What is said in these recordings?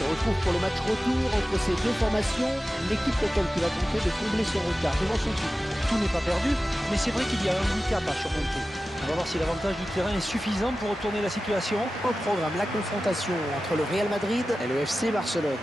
se retrouve pour le match retour entre ces deux formations. L'équipe locale qui va tenter de combler son retard devant son but. Tout n'est pas perdu, mais c'est vrai qu'il y a un handicap à surmonter. On va voir si l'avantage du terrain est suffisant pour retourner la situation. Au programme, la confrontation entre le Real Madrid et le FC Barcelone.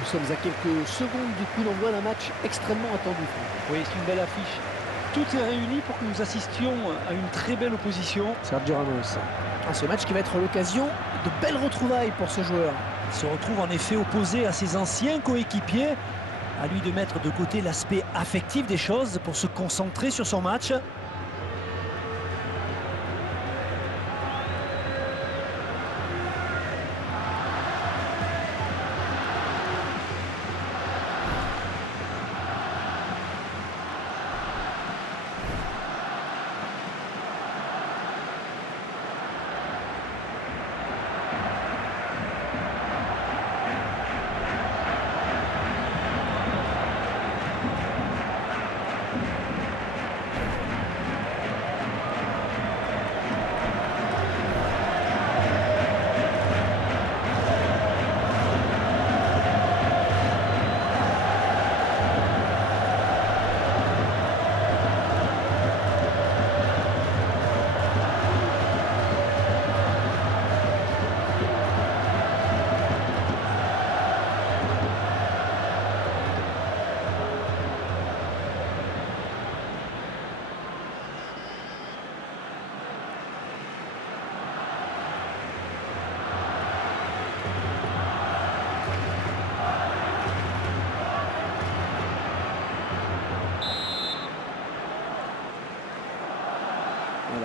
Nous sommes à quelques secondes du coup d'envoi d'un match extrêmement attendu. Oui, c'est une belle affiche. Tout est réuni pour que nous assistions à une très belle opposition. Sergio Ramos. Ce match qui va être l'occasion de belles retrouvailles pour ce joueur. Il se retrouve en effet opposé à ses anciens coéquipiers. À lui de mettre de côté l'aspect affectif des choses pour se concentrer sur son match.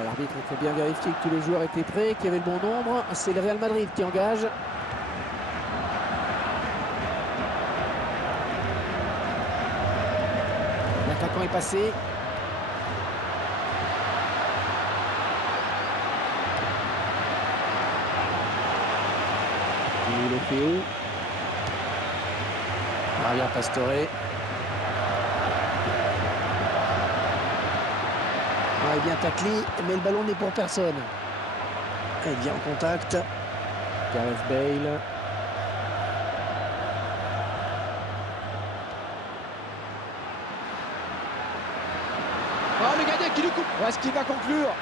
L'arbitre a bien vérifié que tous les joueurs étaient prêts, qu'il y avait le bon nombre. C'est le Real Madrid qui engage. L'attaquant est passé. Il est fait où? Maria Pastore. Il est bien taclé, mais le ballon n'est pour personne. Il vient en contact. Gareth Bale. Oh, le gardien qui lui coupe. Est-ce qu'il va conclure?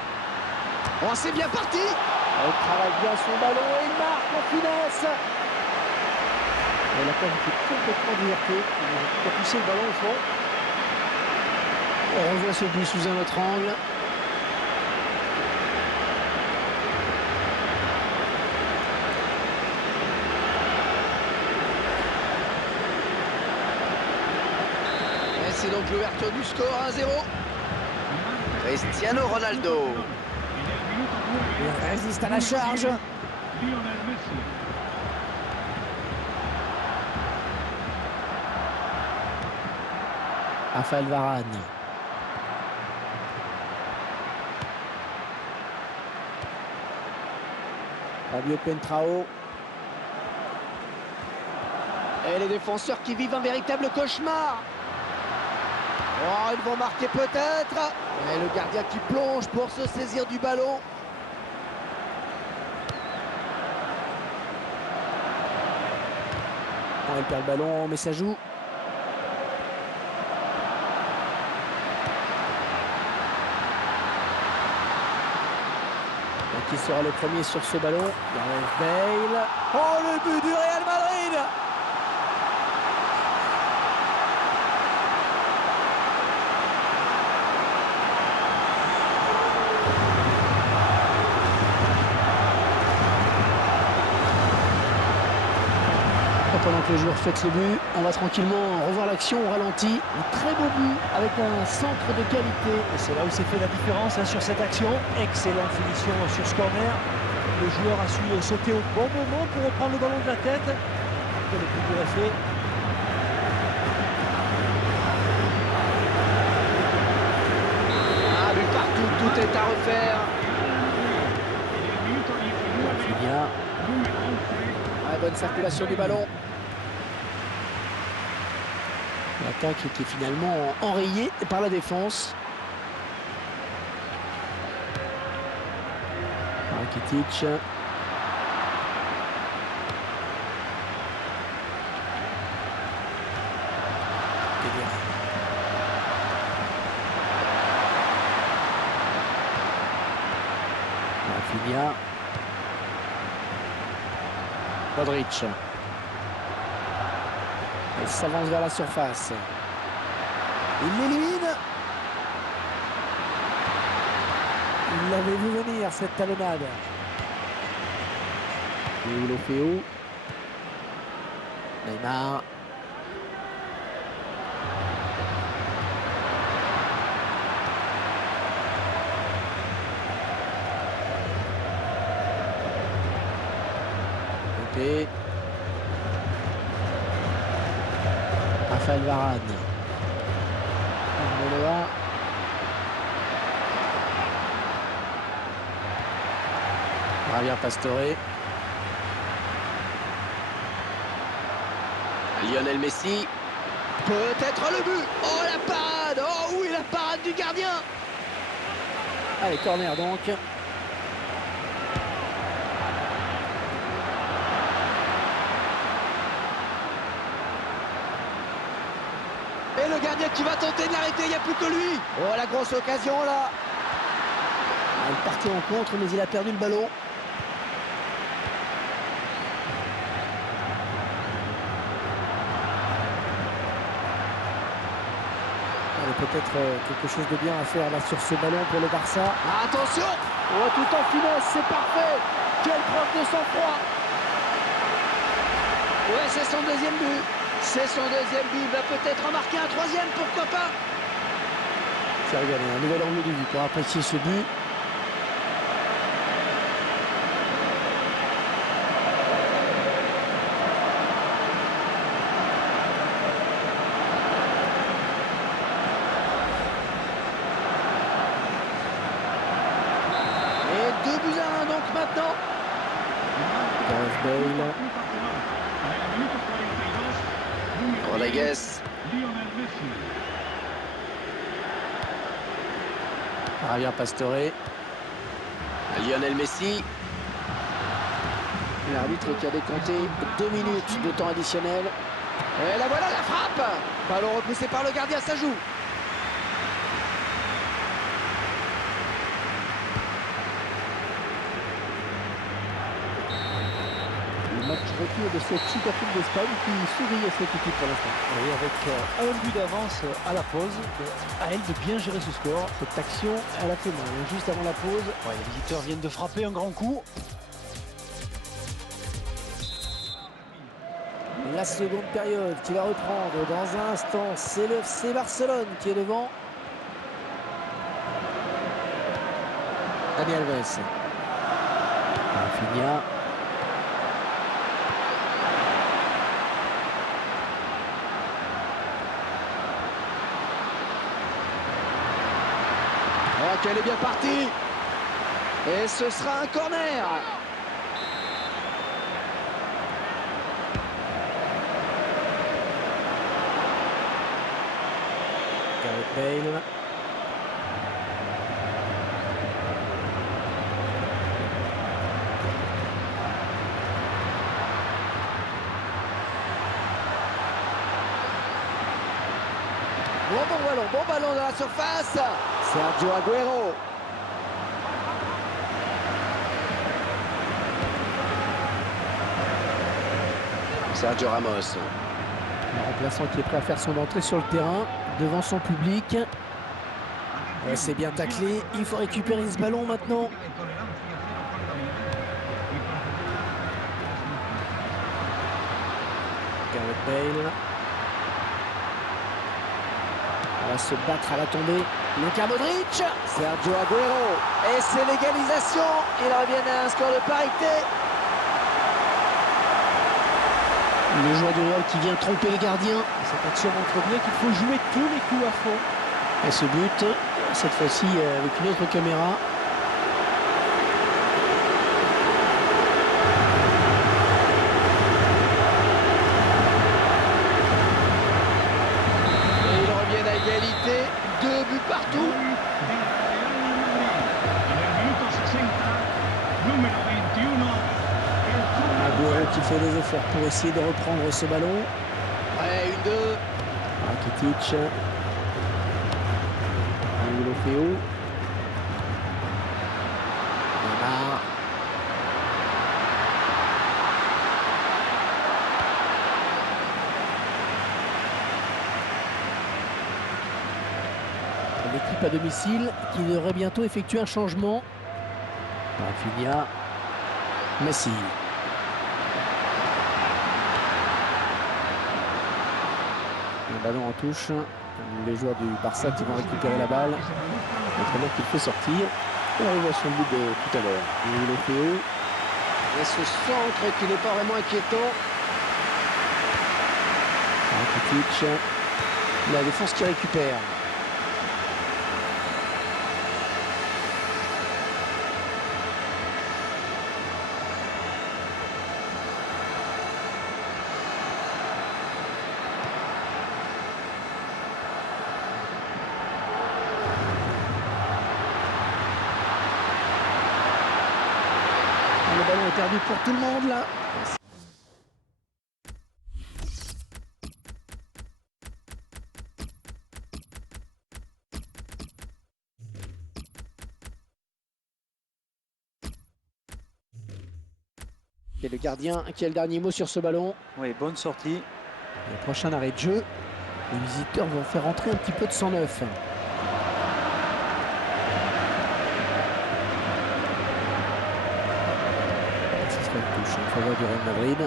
Oh, c'est bien parti. Il travaille bien son ballon et il marque en finesse. La passe était complètement divertie. Il a poussé le ballon au fond. On revoit ce but sous un autre angle. Et c'est donc l'ouverture du score 1-0. Cristiano Ronaldo. Il résiste à la charge. Raphaël Varane. Fabio Contrao. Et les défenseurs qui vivent un véritable cauchemar. Oh, ils vont marquer peut-être. Et le gardien qui plonge pour se saisir du ballon. Oh, il perd le ballon, mais ça joue. Qui sera le premier sur ce ballon? Gareth Bale. Oh, le but du Real Madrid! Pendant que le joueur fête ce but, on va tranquillement revoir l'action au ralenti. Un très beau but avec un centre de qualité. Et c'est là où s'est fait la différence sur cette action. Excellente finition sur ce corner. Le joueur a su sauter au bon moment pour reprendre le ballon de la tête. Le coup est fait. Ah, but partout, tout est à refaire. Bien. Ah, bonne circulation du ballon. L'attaque était finalement enrayée par la défense. Rakitic. Rafinha. Modric. Il s'avance vers la surface. Il l'élimine. Il l'avait vu venir, cette talonnade. Deulofeu. Neymar. Pepe. Raphaël Varane. Moloa. Javier Pastore. Lionel Messi. Peut-être le but. Oh, la parade. Oh oui, la parade du gardien. Allez, corner donc. Et le gardien qui va tenter de l'arrêter, il n'y a plus que lui. Oh, la grosse occasion là. Il partait en contre, mais il a perdu le ballon. Peut-être quelque chose de bien à faire là sur ce ballon pour le Barça. Attention. Oh, tout en finesse, c'est parfait. Quelle preuve de sang-froid. Ouais, c'est son deuxième but. C'est son deuxième but. Il va peut-être en marquer un troisième, pourquoi pas. Tiens, regardez, un nouvel angle de vue pour apprécier ce but. Et 2-1 donc maintenant. Gareth Bale. Rodriguez. Javier Pastore. Lionel Messi. L'arbitre qui a décompté 2 minutes de temps additionnel. Et la voilà, la frappe. Ballon repoussé par le gardien, ça joue. Match retour de cette Super Coupe d'Espagne qui sourit à cette équipe pour l'instant. Et avec un but d'avance à la pause, à elle de bien gérer ce score. Cette action, elle a fait mal. Juste avant la pause, Ouais, les visiteurs viennent de frapper un grand coup. la seconde période qui va reprendre dans un instant. C'est le FC Barcelone qui est devant. Dani Alves. Rafinha. Oh, qu'elle est bien partie. Et ce sera un corner. Gareth Bale. Bon ballon dans la surface. Sergio Aguero. Sergio Ramos. Le remplaçant qui est prêt à faire son entrée sur le terrain devant son public. C'est bien taclé. Il faut récupérer ce ballon maintenant. Gareth Bale. On va se battre à la tombée. Luka Modric. Sergio Aguero. Et c'est l'égalisation. Ils reviennent à un score de parité. Le joueur du Real qui vient tromper le gardien. Cette action montre bien qu'il faut jouer tous les coups à fond. Et ce but, cette fois-ci avec une autre caméra. Et ils reviennent à égalité. 2 buts partout. Aguero qui fait des efforts pour essayer de reprendre ce ballon. Ouais, 1-2. Rakitic. Deulofeu. Neymar. L'équipe à domicile qui devrait bientôt effectuer un changement. Rafinha, Messi. Un ballon en touche. Les joueurs du Barça qui vont récupérer la balle. L'entraîneur qui le fait sortir. Il arrive à son but de tout à l'heure. Il est fait haut. Et ce centre qui n'est pas vraiment inquiétant. Rakitic. La défense qui récupère. Le ballon est perdu pour tout le monde là. Et le gardien qui a le dernier mot sur ce ballon. Oui, bonne sortie. Le prochain arrêt de jeu. Les visiteurs vont faire entrer un petit peu de sang neuf. Ce sera une touche en faveur du Real Madrid.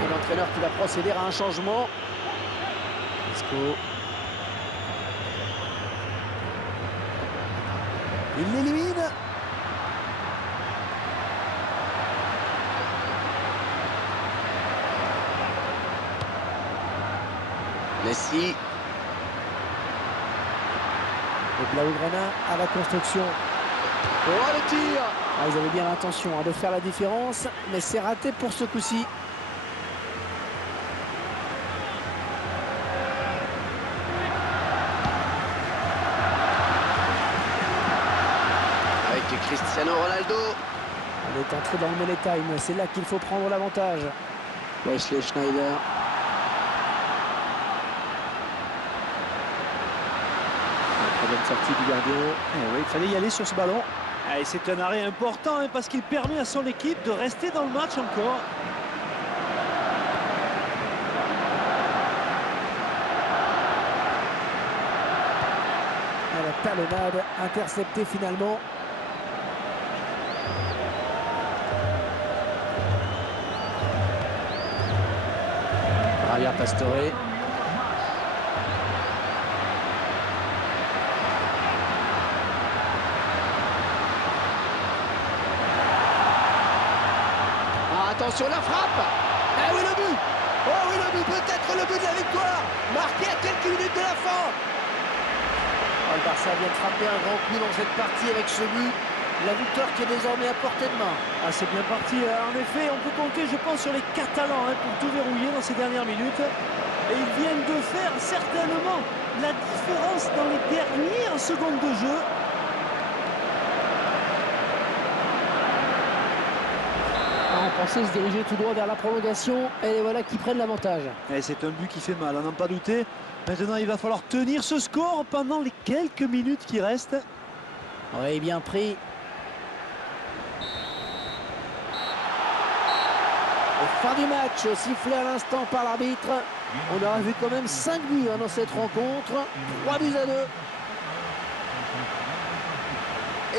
Et l'entraîneur qui va procéder à un changement. Isco. Il l'élimine. Messi. Le Blaugrana à la construction. Oh, le tir! Ah, ils avaient bien l'intention de faire la différence, mais c'est raté pour ce coup-ci. Avec Cristiano Ronaldo. On est entré dans le money time, c'est là qu'il faut prendre l'avantage. Wesley Schneider. Bonne sortie du gardien. Oui, il fallait y aller sur ce ballon. Et c'est un arrêt important parce qu'il permet à son équipe de rester dans le match encore. La talonnade interceptée finalement. Javier Pastore. Attention la frappe. Ah oui le but. Oh oui le but, peut-être le but de la victoire. Marqué à quelques minutes de la fin. Oh, le Barça vient de frapper un grand coup dans cette partie avec ce but. La victoire qui est désormais à portée de main. Ah, c'est bien parti. En effet, on peut compter, je pense, sur les Catalans pour tout verrouiller dans ces dernières minutes. Et ils viennent de faire certainement la différence dans les dernières secondes de jeu. On pensait se diriger tout droit vers la prolongation et voilà qui prennent l'avantage. C'est un but qui fait mal, à n'en pas douter. Maintenant, il va falloir tenir ce score pendant les quelques minutes qui restent. Oui, bien pris. Fin du match, sifflé à l'instant par l'arbitre. On aura vu quand même 5 buts dans cette rencontre. 3 buts à 2.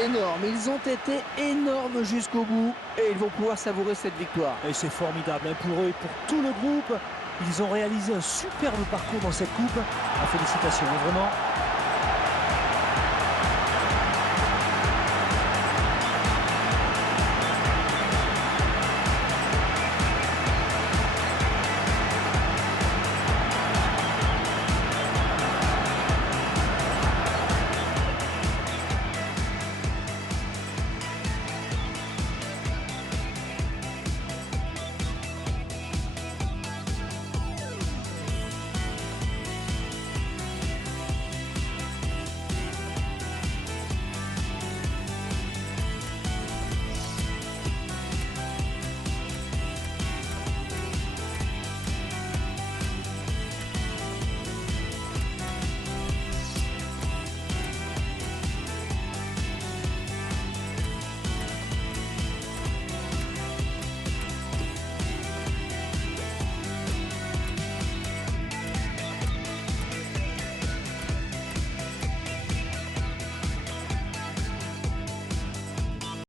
Énorme, ils ont été énormes jusqu'au bout et ils vont pouvoir savourer cette victoire. Et c'est formidable pour eux et pour tout le groupe. Ils ont réalisé un superbe parcours dans cette coupe. Félicitations, vraiment.